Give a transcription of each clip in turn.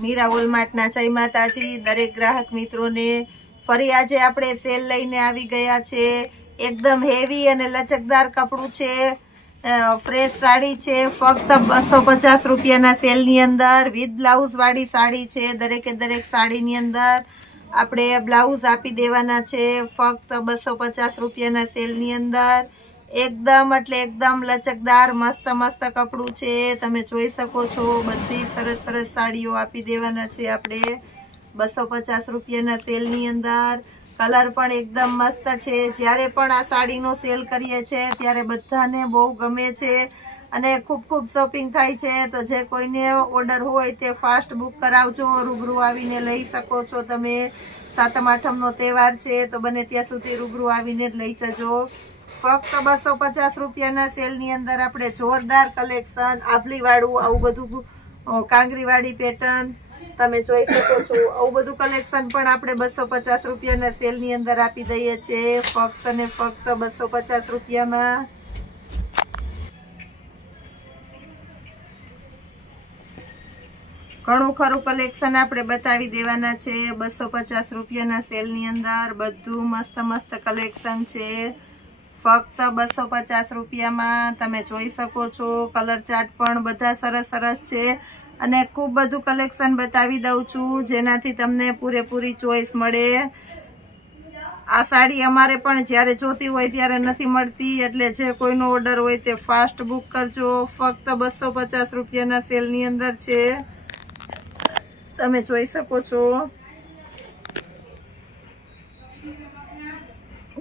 મીરા વોલમાર્ટના જય માતાજી દરેક ગ્રાહક મિત્રોને ફરી આજે આપણે સેલ લઈને આવી ગયા છે। એકદમ હેવી અને લચકદાર કપડું છે, ફ્રેશ સાડી છે। ફક્ત 250 રૂપિયાના સેલની અંદર વિથ બ્લાઉઝ વાળી સાડી છે। દરેકે દરેક સાડીની અંદર આપણે બ્લાઉઝ આપી દેવાના છે ફક્ત 250 રૂપિયાના સેલની અંદર। एकदम એટલે એકદમ લચકદાર મસ્ત મસ્ત કપડું છે, તમે જોઈ શકો છો। બધી સરસ સરસ સાડીઓ આપી દેવાના છે આપણે 250 રૂપિયાના સેલની અંદર। કલર પણ એકદમ મસ્ત છે। જ્યારે પણ આ સાડીનો સેલ કરીએ છે ત્યારે બધાને બહુ ગમે છે અને ખૂબ ખૂબ શોપિંગ થાય છે। તો જે કોઈને ઓર્ડર હોય તે ફાસ્ટ બુક કરાવજો, રૂબરૂ આવીને લઈ શકો છો તમે। સાતમ આઠમનો તહેવાર છે તો બને ત્યાં સુધી રૂબરૂ આવીને લઈ જજો। ફક્ત 250 રૂપિયાના સેલની અંદર આપણે જોરદાર કલેક્શન, આભલી વાળું આવું બધું કાંગરી વાળી પેટર્ન તમે જોઈ શકો છો। આવું બધું કલેક્શન પણ આપણે 250 રૂપિયાના સેલની અંદર આપી દઈએ છીએ ફક્ત ને ફક્ત 250 રૂપિયામાં। ઘણું ખરું કલેક્શન આપણે બતાવી દેવાના છે 250 રૂપિયાના સેલની અંદર। બધું મસ્ત મસ્ત કલેક્શન છે ફક્ત 250 રૂપિયામાં તમે જોઈ શકો છો। કલર ચાર્ટ પણ બધા સરસ સરસ છે અને ખૂબ બધું કલેક્શન બતાવી દઉં છું જેનાથી તમને પૂરેપૂરી ચોઈસ મળે। આ સાડી અમારે પણ જ્યારે જોતી હોય ત્યારે નથી મળતી, એટલે જે કોઈનો ઓર્ડર હોય તે ફાસ્ટ બુક કરજો। ફક્ત 250 રૂપિયાના સેલની અંદર છે, તમે જોઈ શકો છો।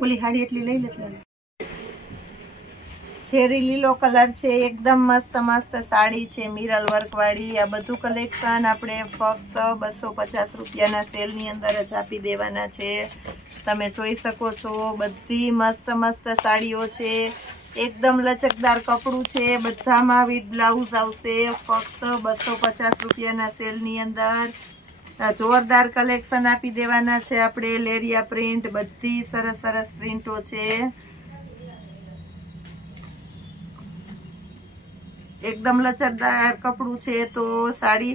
ઓલી હાડી એટલી લઈ લે। ચેરી લીલો કલર છે, એકદમ મસ્ત મસ્ત સાડી છે મિરલ વર્ક વાળી। આ બધું કલેક્શન આપણે ફક્ત 250 રૂપિયાના સેલની અંદર જ આપી દેવાના છે, તમે જોઈ શકો છો। બધી મસ્ત મસ્ત સાડીઓ છે, એકદમ લચકદાર કપડું છે, બધામાં વિથ બ્લાઉઝ આવશે ફક્ત 250 રૂપિયાના સેલની અંદર। જોરદાર કલેક્શન આપી દેવાના છે આપણે। લેરિયા પ્રિન્ટ, બધી સરસ સરસ પ્રિન્ટો છે, એકદમ લચકદાર કપડું છે, તો સાડી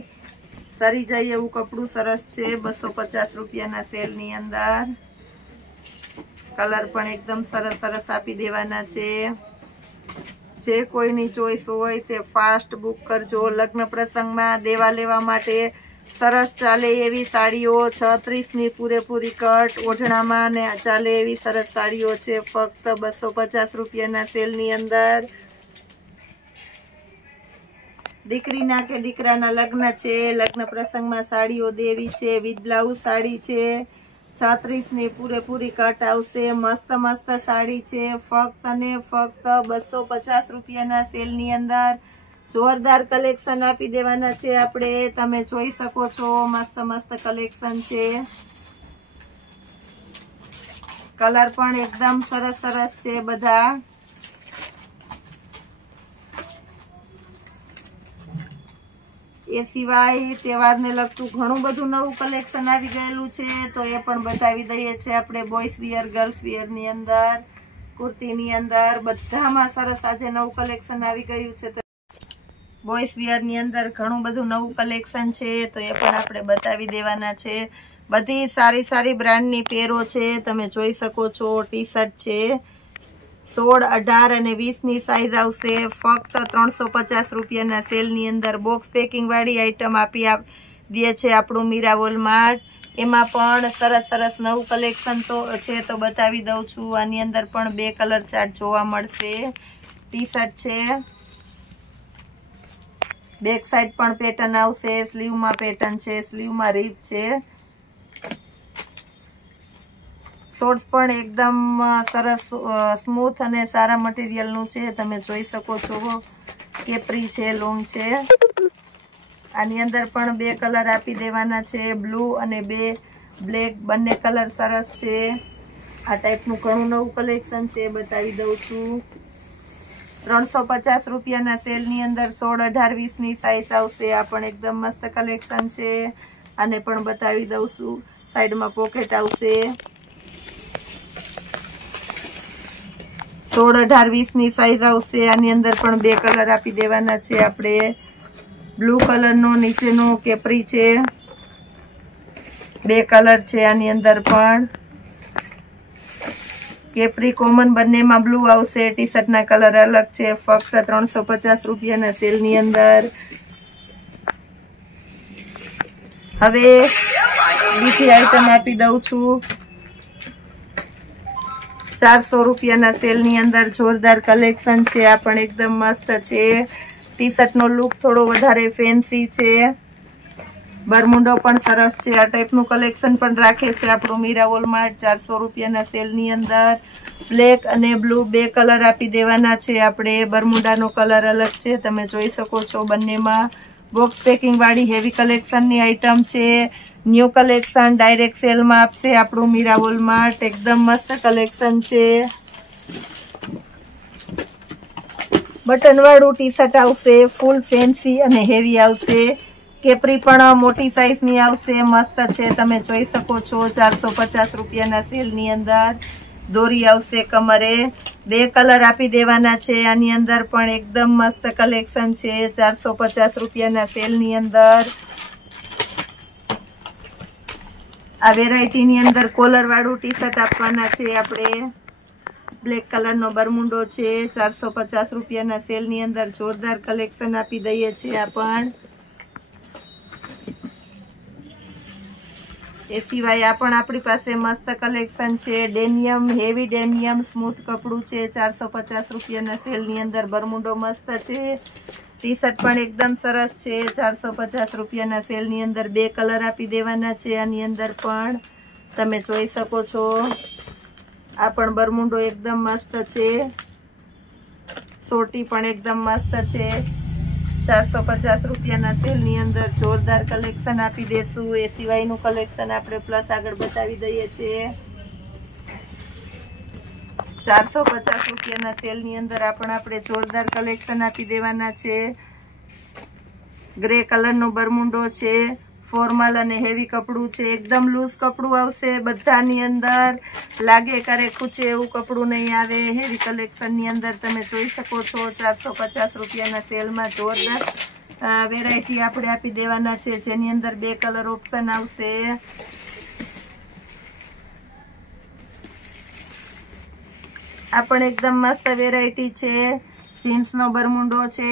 સરી જાય એવું કપડું સરસ છે 250 રૂપિયાના સેલની અંદર। કલર પણ એકદમ સરસ સરસ આપી દેવાના છે। જે કોઈની ચોઈસ હોય તે ફાસ્ટ બુક કરજો। લગ્ન પ્રસંગમાં દેવા લેવા માટે સરસ ચાલે એવી સાડીઓ, 36ની પૂરેપૂરી કટ ઓઢણામાં ને ચાલે એવી સરસ સાડીઓ છે ફક્ત 250 રૂપિયાના સેલની અંદર। દીકરીના કે દીકરાના લગ્ન છે, લગ્ન પ્રસંગમાં સાડીઓ દેવી છે, વિથ બ્લાઉઝ સાડી છે, 36ની પૂરેપૂરી કટ આવશે, મસ્ત મસ્ત સાડી છે ફક્ત અને ફક્ત 250 રૂપિયાના સેલની અંદર। જોરદાર કલેક્શન આપી દેવાના છે આપણે, તમે જોઈ શકો છો। મસ્ત મસ્ત કલેક્શન છે, કલર પણ એકદમ સરસ સરસ છે બધા। એ સિવાય તહેવારને લગતું ઘણું બધું નવું કલેક્શન આવી ગયેલું છે તો એ પણ બતાવી દઈએ છીએ આપણે। બોયઝ વિયર, ગર્લ્સ વિયરની અંદર, કુર્તીની અંદર બધામાં સરસ આજે નવું કલેક્શન આવી ગયું છે। તો બોયઝ વિયરની અંદર ઘણું બધું નવું કલેક્શન છે તો એ પણ આપણે બતાવી દેવાના છે। બધી સારી સારી બ્રાન્ડની પેરો છે, તમે જોઈ શકો છો। ટી શર્ટ છે 16, 18 અને 20ની સાઈઝ આવશે ફક્ત 350 રૂપિયાના સેલની અંદર। બોક્સ પેકિંગ વાળી આઈટમ આપી દે છે આપણું મીરા વોલમાર્ટ। એમાં પણ સરસ સરસ નવું કલેક્શન તો છે તો બતાવી દઉં છું। આની અંદર પણ 2 કલર ચાર્ટ જોવા મળશે। ટી શર્ટ છે, બેક સાઈડ પણ પેટર્ન આવશે, સ્લીવમાં પેટર્ન છે, સ્લીવમાં રીપ છે। શોર્ટ્સ પણ એકદમ સરસ સ્મૂથ અને સારા મટીરિયલનું છે, તમે જોઈ શકો છો। કેપરી છે, લોંગ છે। આની અંદર પણ 2 કલર આપી દેવાના છે, બ્લુ અને 2 બ્લેક, બંને કલર સરસ છે। આ ટાઈપનું ઘણું નવું કલેક્શન છે, બતાવી દઉં છું। 350 રૂપિયાના સેલની અંદર 16, 18, 20ની સાઈઝ આવશે। આ પણ એકદમ મસ્ત કલેક્શન છે, આને પણ બતાવી દઉં છું। સાઈડમાં પોકેટ આવશે। 16, 18, 20ની સાઈઝ આવશે। આની અંદર પણ 2 કલર આપી દેવાના છે આપણે। બ્લુ કલરનો નીચેનો કેપરી છે, 2 કલર છે આની અંદર પણ. કેપરી કોમન બંનેમાં બ્લુ આવશે. ટી શર્ટના કલર અલગ છે. ફક્ત 350 રૂપિયાના સેલની અંદર. હવે બીજી આઈટમ આપી દઉં છું 400 રૂપિયાના સેલની અંદર. જોરદાર કલેક્શન છે. આ પણ એકદમ મસ્ત છે. ટી શર્ટનો લુક થોડો વધારે ફેન્સી છે. બરમુંડો પણ સરસ છે. આ ટાઈપનું કલેક્શન પણ રાખે છે આપણું મીરા વોલમાર્ટ. 400 રૂપિયાના સેલની અંદર. બ્લેક અને બ્લુ 2 કલર આપી દેવાના છે આપણે. બરમુંડાનો કલર અલગ છે, તમે જોઈ શકો છો બંનેમાં. બોક્સ પેકિંગ વાળી હેવી કલેક્શનની આઈટમ છે. ન્યૂ કલેક્શન ડાયરેક્ટ સેલમાં આપશે આપણું મીરા વોલમાર્ટ. એકદમ મસ્ત કલેક્શન છે. બટન વાળું ટી શર્ટ આવશે. ફૂલ ફેન્સી અને હેવી આવશે. કેપરી પણ મોટી સાઈઝની આવશે. મસ્ત છે, તમે જોઈ શકો છો. 450 રૂપિયાના સેલની અંદર. દોરી આવશે કમરે. 2 કલર આપી દેવાના છે આની અંદર પણ. એકદમ મસ્ત કલેક્શન છે. 450 રૂપિયાના સેલની અંદર. આ વેરાયટીની અંદર કોલર વાળું ટી શર્ટ આપવાના છે આપણે. બ્લેક કલરનો બરમુંડો છે. 450 રૂપિયાના સેલની અંદર. જોરદાર કલેક્શન આપી દઈએ છીએ આ પણ. એ સિવાય આ પણ આપણી પાસે મસ્ત કલેક્શન છે. ડેનિયમ, હેવી ડેનિયમ સ્મૂથ કપડું છે. 450 રૂપિયાના સેલની અંદર. બરમુંડો મસ્ત છે. ટી શર્ટ પણ એકદમ સરસ છે. 450 રૂપિયાના સેલની અંદર. 2 કલર આપી દેવાના છે આની અંદર પણ, તમે જોઈ શકો છો. આ પણ બરમુંડો એકદમ મસ્ત છે. સોટી પણ એકદમ મસ્ત છે. 450 રૂપિયાના સેલની અંદર. જોરદાર કલેક્શન આપી દેશું. એ સિવાયનું કલેક્શન આપણે પ્લસ આગળ બતાવી દઈએ છીએ. 450 રૂપિયાના સેલની અંદર આપણે જોરદાર કલેક્શન આપી દેવાના છે. ગ્રે કલરનો બરમુંડો છે. ફોર્મલ અને હેવી કપડું છે. એકદમ લૂઝ કપડું આવશે બધાની અંદર. લાગે કરે ખૂચે એવું કપડું નહીં આવે. હેવી કલેક્શનની અંદર તમે જોઈ શકો છો. 450 રૂપિયાના સેલમાં જોરદાર વેરાયટી આપણે આપી દેવાના છે, જેની અંદર 2 કલર ઓપ્શન આવશે. આ પણ એકદમ મસ્ત વેરાયટી છે. જીન્સનો બરમુંડો છે.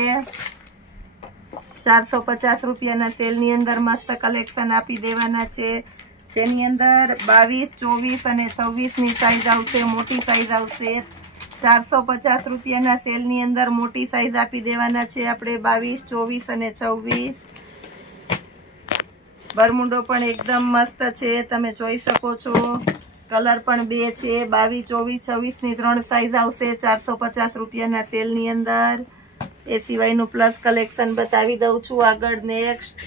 450 રૂપિયાના સેલની અંદર મસ્ત કલેક્શન આપી દેવાના છે, જેની અંદર 22, 24 અને 26ની સાઈઝ આવશે. મોટી સાઈઝ આવશે. 450 રૂપિયાના સેલની અંદર મોટી સાઈઝ આપી દેવાના છે આપણે. 22, 24 અને 26. બરમુંડો પણ એકદમ મસ્ત છે, તમે જોઈ શકો છો. કલર પણ 2 છે. 22, 24, 26ની 3 સાઈઝ આવશે 450 રૂપિયાના સેલની અંદર. એ સિવાયનું પ્લસ કલેક્શન બતાવી દઉં છું આગળ. નેક્સ્ટ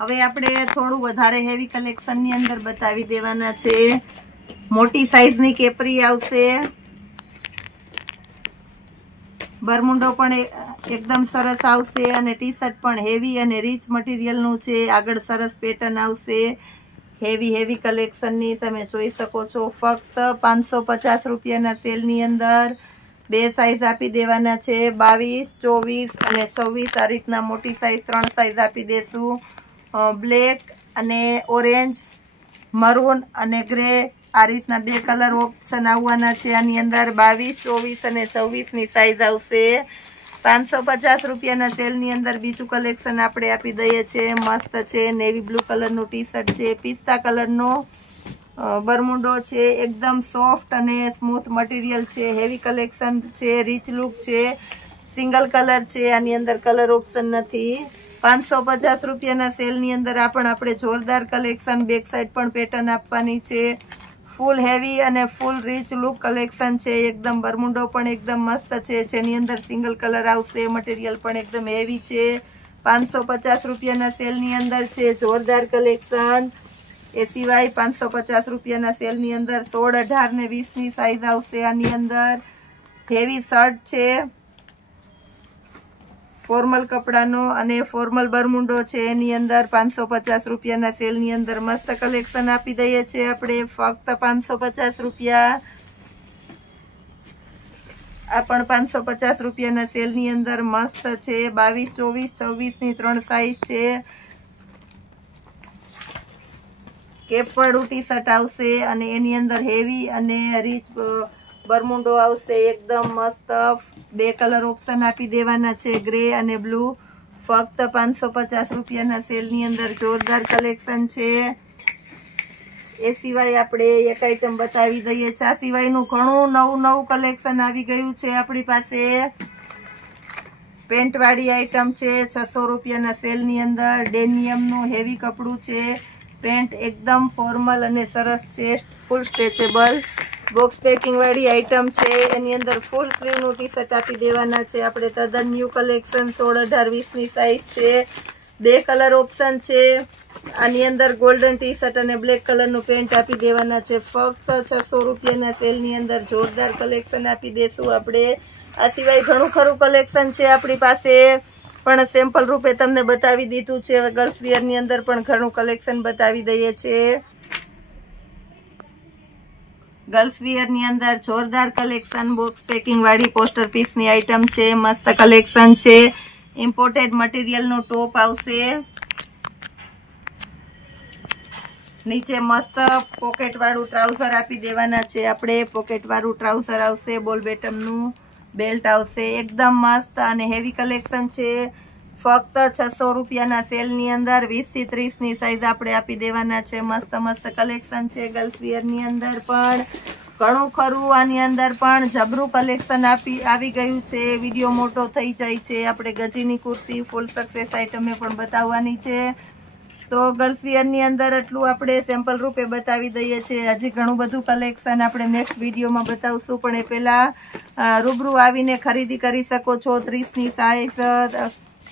હવે આપણે થોડું વધારે હેવી કલેક્શનની અંદર બતાવી દેવાના છે. મોટી સાઈઝની કેપરી આવશે. બરમુંડો પણ એકદમ સરસ આવશે અને ટી શર્ટ પણ હેવી અને રીચ મટીરિયલનું છે. આગળ સરસ પેટર્ન આવશે. હેવી કલેક્શનની તમે જોઈ શકો છો. ફક્ત 550 રૂપિયાના સેલની અંદર. 2 સાઈઝ આપી દેવાના છે. 22, 24 અને 26. આ રીતના મોટી સાઈઝ 3 સાઈઝ આપી દેશું. બ્લેક અને ઓરેન્જ, મરૂન અને ગ્રે આ રીતના 2 કલર ઓપ્શન આવવાના છે આની અંદર. 22, 24 અને 26ની સાઈઝ આવશે. 550 રૂપિયાના સેલની અંદર બીજું કલેક્શન આપણે આપી દઈએ છીએ. મસ્ત છે. નેવી બ્લુ કલરનું ટી શર્ટ છે. પિસ્તા કલરનો બરમુંડો છે. એકદમ સોફ્ટ અને સ્મૂથ મટીરિયલ છે. હેવી કલેક્શન છે. રીચ લુક છે. સિંગલ કલર છે. આની અંદર કલર ઓપ્શન નથી. 550 રૂપિયાના સેલની અંદર આપણે જોરદાર કલેક્શન. બેક સાઈડ પણ પેટર્ન આપવાની છે. ફૂલ હેવી અને ફૂલ રીચ લુક કલેક્શન છે. એકદમ બરમુંડો પણ એકદમ મસ્ત છે, જેની અંદર સિંગલ કલર આવશે. મટીરિયલ પણ એકદમ હેવી છે. 550 રૂપિયાના સેલની અંદર છે. જોરદાર કલેક્શન. એ સિવાય 550 રૂપિયાના સેલની અંદર 16, 18 ને 20ની સાઈઝ આવશે આની અંદર. હેવી શર્ટ છે ફોર્મલ કપડાનો અને ફોર્મલ બરમુંડો છે એની અંદર. 550 રૂપિયાના સેલની અંદર મસ્ત કલેક્શન આપી દઈએ છીએ આપણે. ફક્ત 550 રૂપિયા. આ પણ 550 રૂપિયાના સેલની અંદર મસ્ત છે. 22, 24, 26 ની 3 સાઈઝ છે. કેપવાળું ટી શર્ટ આવશે અને એની અંદર હેવી અને રીચ બરમુંડો આવશે. એકદમ મસ્ત 2 કલર ઓપ્શન આપી દેવાના છે, ગ્રે અને બ્લુ. ફક્ત 550 રૂપિયાના સેલની અંદર જોરદાર કલેક્શન છે. એ સિવાય આપણે એક આઈટમ બતાવી દઈએ છે. આ સિવાયનું ઘણું નવું કલેક્શન આવી ગયું છે આપણી પાસે. પેન્ટ વાળી આઈટમ છે 600 રૂપિયાના સેલની અંદર. ડેનિયમનું હેવી કપડું છે. પેન્ટ એકદમ ફોર્મલ અને સરસ છે, ફૂલ સ્ટ્રેચેબલ. બોક્સ પેકિંગ વાળી આઈટમ છે. એની અંદર ફૂલ સ્લીવનું ટી શર્ટ આપી દેવાના છે આપણે. તદ્દન ન્યૂ કલેક્શન 16, 18, 20 ની સાઈઝ છે. 2 કલર ઓપ્શન છે. આની અંદર ગોલ્ડન ટી શર્ટ અને બ્લેક કલરનું પેન્ટ આપી દેવાના છે. ફક્ત 600 રૂપિયાના સેલની અંદર જોરદાર કલેક્શન આપી દેશું આપણે. આ સિવાય ઘણું ખરું કલેક્શન છે આપણી પાસે, પણ સેમ્પલ રૂપે તમને બતાવી દીધું છે. હવે ગર્લ્સ વિયરની અંદર પણ ઘણું કલેક્શન બતાવી દઈએ છીએ. ગર્લ્સ વિયરની અંદર જોરદાર કલેક્શન. બોક્સ પેકિંગ વાળી પોસ્ટર પીસની આઈટમ છે. મસ્ત કલેક્શન છે. ઇમ્પોર્ટેડ મટીરિયલનું ટોપ આવશે. નીચે મસ્ત પોકેટ વાળું ટ્રાઉઝર આપી દેવાના છે આપણે. પોકેટ વાળું ટ્રાઉઝર આવશે. બોલ બેટમનું બેલ્ટ આવશે. એકદમ મસ્ત અને હેવી કલેક્શન છે. ફક્ત 600 રૂપિયાના સેલની અંદર 20 થી 30 ની સાઈઝ આપણે આપી દેવાના છે. મસ્ત કલેક્શન છે. ગર્લ્સ વિયરની અંદર પણ ઘણું ખરું. આની અંદર પણ જબરું કલેક્શન આવી ગયું છે. વિડીયો મોટો થઈ જાય છે. આપણે ગજીની કુર્તી ફૂલ સક્સેસ આઈટમે પણ બતાવવાની છે. તો ગર્લ્સ વિયરની અંદર એટલું આપણે સેમ્પલ રૂપે બતાવી દઈએ છીએ. હજી ઘણું બધું કલેક્શન આપણે નેક્સ્ટ વિડીયોમાં બતાવશું, પણ એ પહેલાં રૂબરૂ આવીને ખરીદી કરી શકો છો. 30 ની સાઈઝ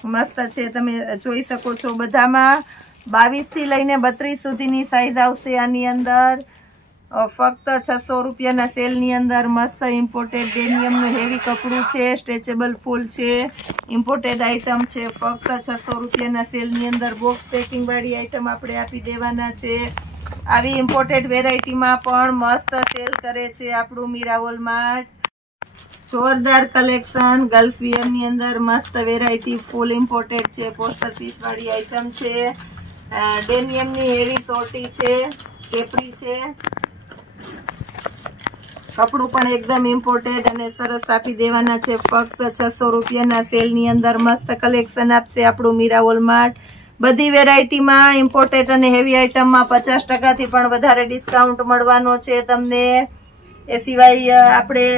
મસ્ત છે, તમે જોઈ શકો છો. બધામાં 22 થી લઈને 32 સુધીની સાઈઝ આવશે આની અંદર. ફક્ત 600 રૂપિયાના સેલની અંદર મસ્ત ઇમ્પોર્ટેડ ડેનિયમનું હેવી કપડું છે. સ્ટ્રેચેબલ ફૂલ છે. ઇમ્પોર્ટેડ આઈટમ છે. ફક્ત 600 રૂપિયાના સેલની અંદર બોક્સ પેકિંગ વાળી આઈટમ આપણે આપી દેવાના છે. આવી ઇમ્પોર્ટેડ વેરાયટીમાં પણ મસ્ત સેલ કરે છે આપણું મીરા વોલમાર્ટ. જોરદાર કલેક્શન. ગર્લ્સ વિયરની અંદર મસ્ત વેરાયટી ફૂલ ઇમ્પોર્ટેડ છે. પોસ્ટર પીસ વાળી આઈટમ છે. ડેનિયમની હેવી સોટી છે. કેપરી છે. કપડું પણ એકદમ ઇમ્પોર્ટેડ અને સરસ આપી દેવાના છે. ફક્ત 600 રૂપિયાના સેલની અંદર મસ્ત કલેક્શન આપશે આપણું મીરા વોલમાર્ટ. બધી વેરાયટીમાં ઇમ્પોર્ટેડ અને હેવી આઈટમમાં 50% થી પણ વધારે ડિસ્કાઉન્ટ મળવાનો છે તમને. એ સિવાય આપણે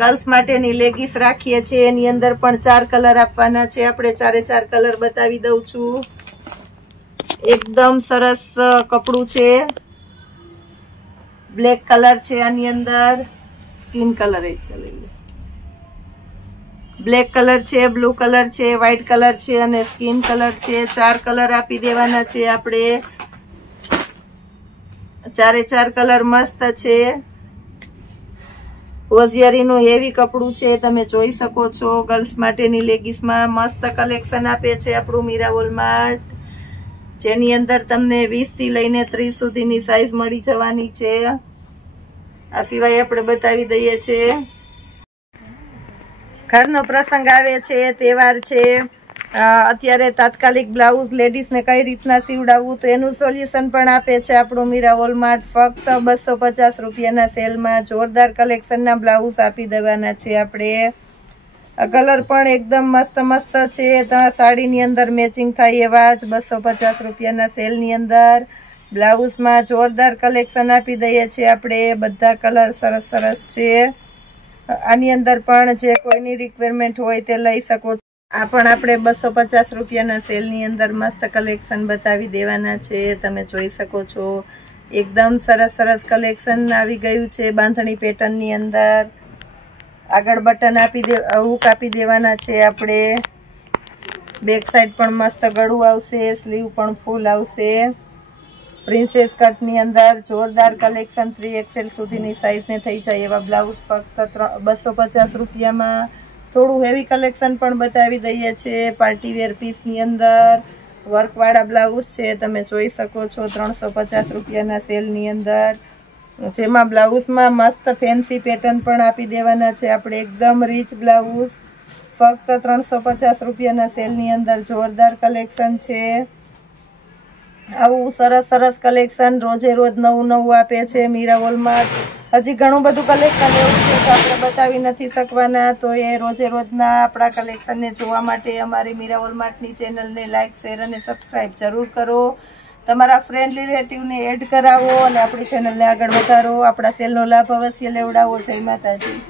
ગર્લ્સ માટેની લેગીસ રાખીએ છીએ. એની અંદર પણ 4 કલર આપવાના છે આપણે. 4 કલર બતાવી દઉં છું. એકદમ સરસ કપડું છે. બ્લેક કલર છે આની અંદર. સ્કિન કલર છે. બ્લેક કલર છે, બ્લુ કલર છે, વ્હાઈટ કલર છે અને સ્કિન કલર છે. 4 કલર આપી દેવાના છે આપણે. 4 કલર મસ્ત છે. હોઝિયારીનું હેવી કપડું છે, તમે જોઈ શકો છો. ગર્લ્સ માટેની લેગીસમાં મસ્ત કલેક્શન આપે છે આપણું મીરા વોલમાર્ટ, જેની અંદર તમને 20 થી લઈને 30 સુધીની સાઈઝ મળી જવાની છે. આ સિવાય આપણે બતાવી દઈએ છીએ ઘરનો પ્રસંગ આવે છે, તહેવાર છે, અત્યારે તાત્કાલિક બ્લાઉઝ લેડીઝને કઈ રીતના સીવડાવવું તો એનું સોલ્યુશન પણ આપે છે આપણું મીરા વોલમાર્ટ. ફક્ત 250 રૂપિયાના સેલમાં જોરદાર કલેક્શનના બ્લાઉઝ આપી દેવાના છે આપણે. કલર પણ એકદમ મસ્ત છે. સાડીની અંદર મેચિંગ થાય એવા જ 250 રૂપિયાના સેલની અંદર બ્લાઉઝમાં જોરદાર કલેક્શન આપી દઈએ છીએ આપણે. બધા કલર સરસ છે. આની અંદર પણ જે કોઈની રિક્વાયરમેન્ટ હોય તે લઈ શકો છો. આ પણ આપણે 250 રૂપિયાના સેલની અંદર મસ્ત કલેક્શન બતાવી દેવાના છે. તમે જોઈ શકો છો. એકદમ સરસ કલેક્શન આવી ગયું છે બાંધણી પેટર્નની અંદર. આગળ બટન હૂક આપી દેવાના છે આપણે. બેક સાઈડ પણ મસ્ત ગળું આવશે. સ્લીવ પણ ફૂલ આવશે. પ્રિન્સેસ કટની અંદર જોરદાર કલેક્શન. 3XL સુધીની સાઈઝને થઈ જાય એવા બ્લાઉઝ ફક્ત 250 રૂપિયામાં. થોડું હેવી કલેક્શન પણ બતાવી દઈએ છીએ. પાર્ટીવેર પીસની અંદર વર્કવાળા બ્લાઉઝ છે, તમે જોઈ શકો છો. 350 રૂપિયાના સેલની અંદર જેમાં બ્લાઉઝમાં મસ્ત ફેન્સી પેટર્ન પણ આપી દેવાના છે આપણે, એકદમ રીચ બ્લાઉઝ, ફક્ત 350 રૂપિયાના સેલની અંદર જોરદાર કલેક્શન છે. આવું સરસ સરસ કલેક્શન રોજે રોજ નવું નવું આપે છે મીરા વોલમાર્ટ. હજી ઘણું બધું કલેક્શન એવું છે કે આપણે બતાવી નથી શકવાના, તો એ રોજે રોજના આપણા કલેક્શનને જોવા માટે અમારી મીરા વોલમાર્ટની ચેનલને લાઇક, શેર અને સબસ્ક્રાઈબ જરૂર કરો. તમારા ફ્રેન્ડ રિલેટિવને એડ કરાવો અને આપણી ચેનલને આગળ વધારો. આપણા સેલનો લાભ અવશ્ય લેવડાવો. જય માતાજી.